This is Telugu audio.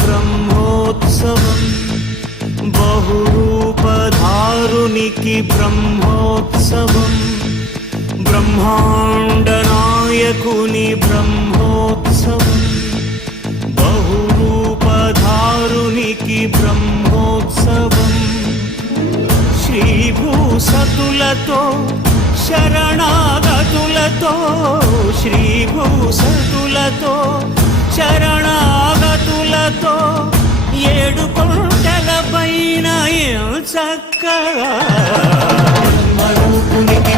బ్రహ్మోత్సవం బహురూపధారునికి బ్రహ్మోత్సవం బ్రహ్మాండ నాయకుని బ్రహ్మోత్సవం బహురూపధారునికి బ్రహ్మోత్సవం శ్రీభూసతులతో శరణాగతులతో శ్రీభూసతులతో శరణాగతులతో 7 కొండల పైన చక్కగా బ్రహ్మరూపునికి